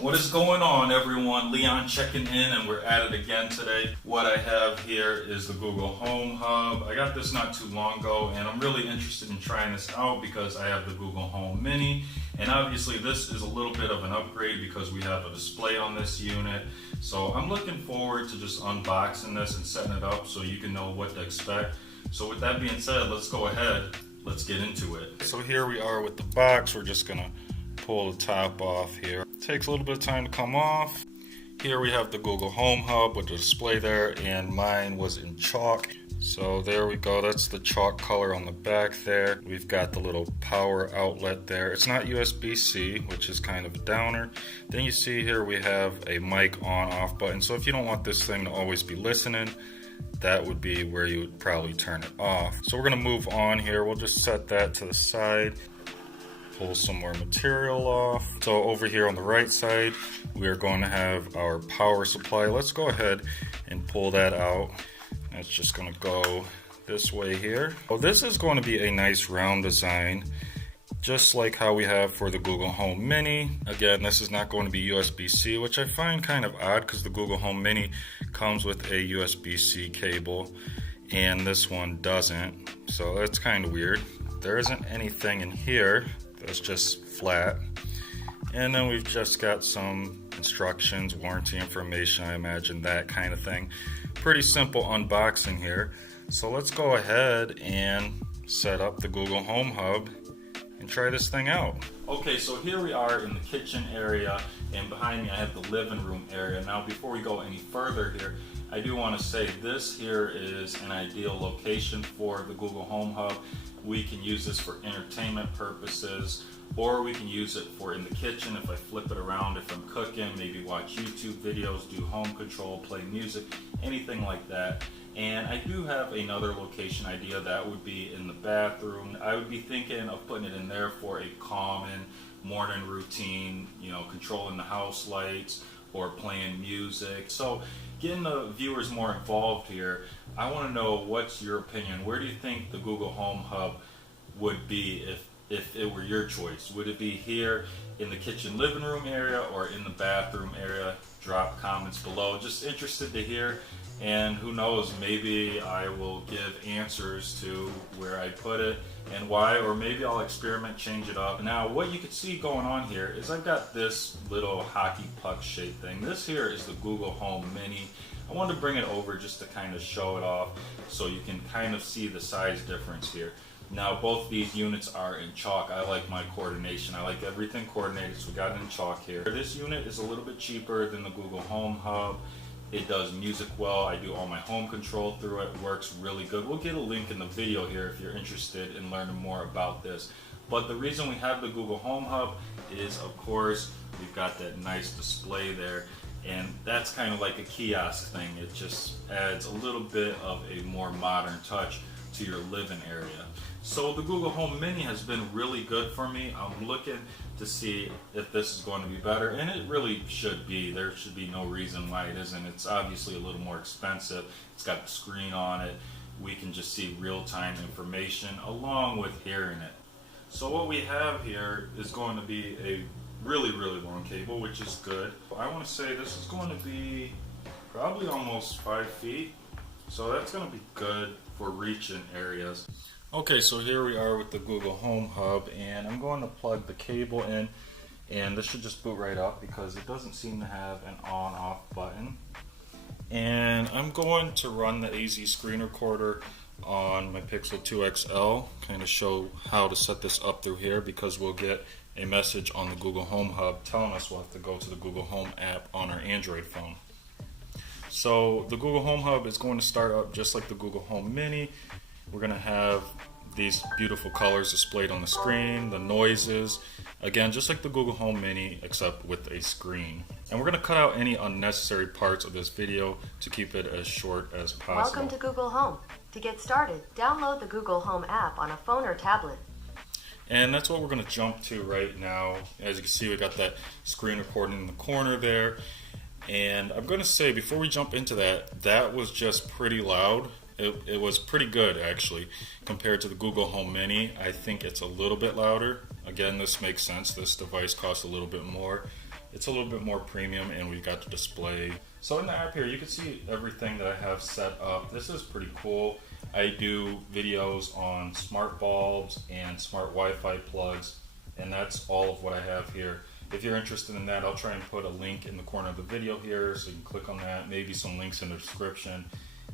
What is going on, everyone? Leon checking in, and we're at it again today. What I have here is the Google Home Hub. I got this not too long ago, and I'm really interested in trying this out because I have the Google Home Mini, and obviously this is a little bit of an upgrade because we have a display on this unit. So I'm looking forward to just unboxing this and setting it up so you can know what to expect. So with that being said, let's go ahead. Let's get into it. So here we are with the box. We're just gonna pull the top off here. It takes a little bit of time to come off. Here we have the Google Home Hub with the display there, and mine was in chalk. So there we go, that's the chalk color on the back there. We've got the little power outlet there. It's not USB-C, which is kind of a downer. Then you see here we have a mic on-off button. So if you don't want this thing to always be listening, that would be where you would probably turn it off. So we're gonna move on here. We'll just set that to the side. Pull some more material off. So over here on the right side, we are going to have our power supply. Let's go ahead and pull that out. It's just going to go this way here. Well, this is going to be a nice round design, just like how we have for the Google Home Mini. Again, this is not going to be USB-C, which I find kind of odd because the Google Home Mini comes with a USB-C cable and this one doesn't. So that's kind of weird. There isn't anything in here. It's just flat. And then we've just got some instructions, warranty information, I imagine, that kind of thing. Pretty simple unboxing here. So let's go ahead and set up the Google Home Hub and try this thing out. Okay, so here we are in the kitchen area, and behind me I have the living room area. Now before we go any further here, I do want to say this here is an ideal location for the Google Home Hub. We can use this for entertainment purposes, or we can use it for in the kitchen if I flip it around, if I'm cooking, maybe watch YouTube videos, do home control, play music, anything like that. And I do have another location idea that would be in the bathroom. I would be thinking of putting it in there for a common morning routine, you know, controlling the house lights or playing music. So getting the viewers more involved here, I want to know what's your opinion. Where do you think the Google Home Hub would be if it were your choice? Would it be here in the kitchen living room area or in the bathroom area? Drop comments below. Just interested to hear, and who knows, maybe I will give answers to where I put it and why, or maybe I'll experiment, change it up. Now what you can see going on here is I've got this little hockey puck shaped thing. This here is the Google Home Mini. I wanted to bring it over just to kind of show it off so you can kind of see the size difference here. Now both these units are in chalk. I like my coordination. I like everything coordinated, so we got it in chalk here. This unit is a little bit cheaper than the Google Home Hub. It does music well. I do all my home control through it. Works really good. We'll get a link in the video here if you're interested in learning more about this. But the reason we have the Google Home Hub is, of course, we've got that nice display there. And that's kind of like a kiosk thing. It just adds a little bit of a more modern touch to your living area. So the Google Home Mini has been really good for me. I'm looking to see if this is going to be better, and it really should be. There should be no reason why it isn't. It's obviously a little more expensive. It's got the screen on it. We can just see real-time information along with hearing it. So what we have here is going to be a really long cable, which is good. I want to say this is going to be probably almost 5 feet. So that's going to be good for reaching areas. Okay, so here we are with the Google Home Hub, and I'm going to plug the cable in, and this should just boot right up because it doesn't seem to have an on-off button. And I'm going to run the AZ screen recorder on my Pixel 2 XL, kind of show how to set this up through here, because we'll get a message on the Google Home Hub telling us we'll have to go to the Google Home app on our Android phone. So the Google Home Hub is going to start up just like the Google Home Mini. We're going to have these beautiful colors displayed on the screen, the noises, again just like the Google Home Mini except with a screen. And we're going to cut out any unnecessary parts of this video to keep it as short as possible. Welcome to Google Home. To get started, download the Google Home app on a phone or tablet. And that's what we're going to jump to right now. As you can see, we got that screen recording in the corner there. And I'm going to say, before we jump into that, that was just pretty loud. It was pretty good, actually, compared to the Google Home Mini. I think it's a little bit louder. Again, this makes sense. This device costs a little bit more. It's a little bit more premium, and we've got the display. So in the app here, you can see everything that I have set up. This is pretty cool. I do videos on smart bulbs and smart Wi-Fi plugs, and that's all of what I have here. If you're interested in that, I'll try and put a link in the corner of the video here so you can click on that, maybe some links in the description,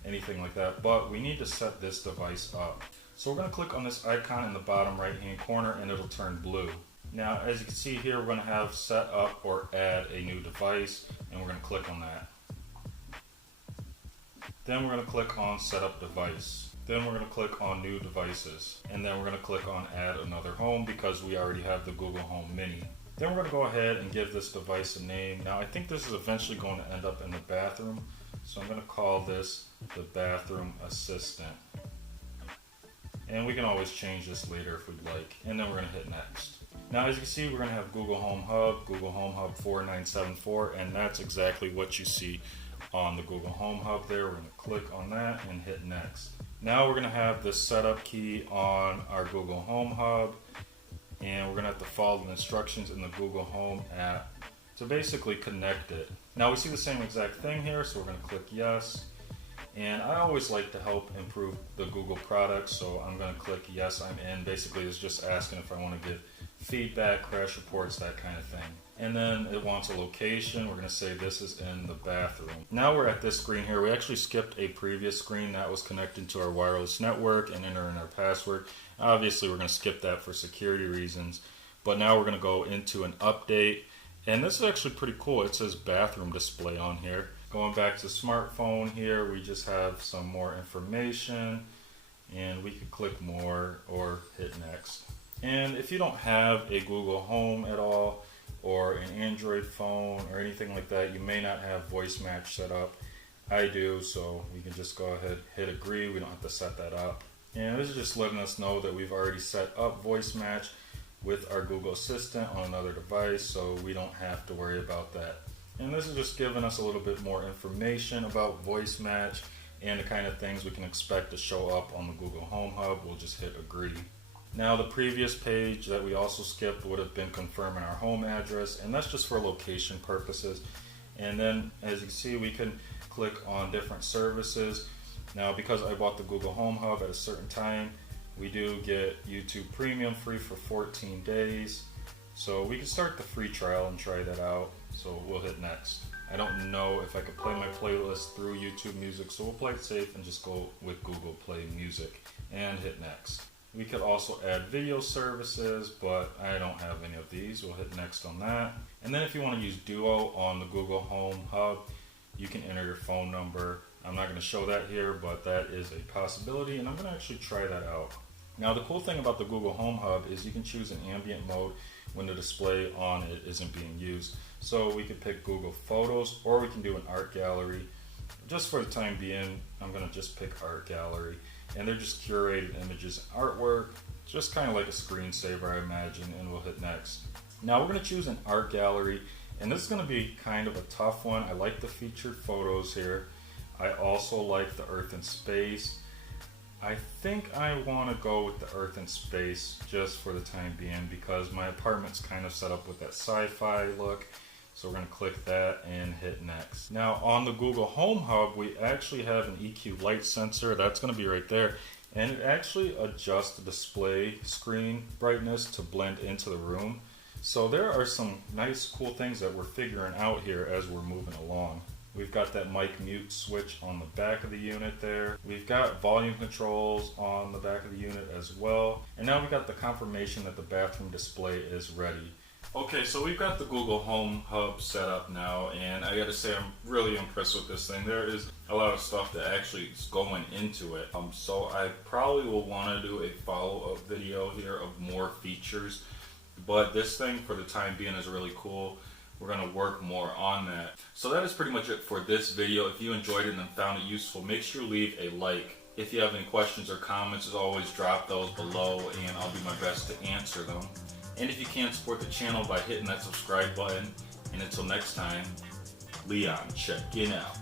anything like that. But we need to set this device up. So we're going to click on this icon in the bottom right hand corner and it'll turn blue. Now as you can see here, we're going to have set up or add a new device, and we're going to click on that. Then we're going to click on set up device. Then we're going to click on new devices, and then we're going to click on add another home because we already have the Google Home Mini. Then we're going to go ahead and give this device a name. Now I think this is eventually going to end up in the bathroom, so I'm going to call this the bathroom assistant. And we can always change this later if we'd like. And then we're going to hit next. Now as you can see, we're going to have Google Home Hub, Google Home Hub 4974, and that's exactly what you see on the Google Home Hub there. We're going to click on that and hit next. Now we're going to have the setup key on our Google Home Hub, and we're going to have to follow the instructions in the Google Home app to basically connect it. Now we see the same exact thing here, so we're going to click yes. And I always like to help improve the Google products, so I'm going to click yes, I'm in. Basically it's just asking if I want to give feedback, crash reports, that kind of thing. And then it wants a location. We're going to say this is in the bathroom. Now we're at this screen here. We actually skipped a previous screen that was connected to our wireless network and entering our password. Obviously we're going to skip that for security reasons. But now we're going to go into an update. And this is actually pretty cool. It says bathroom display on here. Going back to smartphone here, we just have some more information. And we could click more or hit next. And if you don't have a Google Home at all, or an Android phone or anything like that, you may not have voice match set up. I do, so we can just go ahead, hit agree. We don't have to set that up. And this is just letting us know that we've already set up voice match with our Google Assistant on another device, so we don't have to worry about that. And this is just giving us a little bit more information about voice match and the kind of things we can expect to show up on the Google Home Hub. We'll just hit agree. Now the previous page that we also skipped would have been confirming our home address, and that's just for location purposes. And then as you can see, we can click on different services. Now because I bought the Google Home Hub at a certain time, we do get YouTube Premium free for 14 days. So we can start the free trial and try that out. So we'll hit next. I don't know if I could play my playlist through YouTube Music, so we'll play it safe and just go with Google Play Music and hit next. We could also add video services, but I don't have any of these. We'll hit next on that. And then if you want to use Duo on the Google Home Hub, you can enter your phone number. I'm not going to show that here, but that is a possibility, and I'm going to actually try that out. Now the cool thing about the Google Home Hub is you can choose an ambient mode when the display on it isn't being used. So we could pick Google Photos, or we can do an art gallery. Just for the time being, I'm going to just pick art gallery. And they're just curated images and artwork, just kind of like a screensaver, I imagine, and we'll hit next. Now we're going to choose an art gallery, and this is going to be kind of a tough one. I like the featured photos here. I also like the Earth and Space. I think I want to go with the Earth and Space just for the time being because my apartment's kind of set up with that sci-fi look. So we're going to click that and hit next. Now on the Google Home Hub, we actually have an EQ light sensor. That's going to be right there. And it actually adjusts the display screen brightness to blend into the room. So there are some nice cool things that we're figuring out here as we're moving along. We've got that mic mute switch on the back of the unit there. We've got volume controls on the back of the unit as well. And now we've got the confirmation that the bathroom display is ready. Okay, so we've got the Google Home Hub set up now, and I gotta say I'm really impressed with this thing. There is a lot of stuff that actually is going into it. So I probably will want to do a follow-up video here of more features, but this thing for the time being is really cool. We're going to work more on that. So that is pretty much it for this video. If you enjoyed it and found it useful, make sure to leave a like. If you have any questions or comments, as always, drop those below and I'll do my best to answer them. And if you can, support the channel by hitting that subscribe button. And until next time, Leon checking out.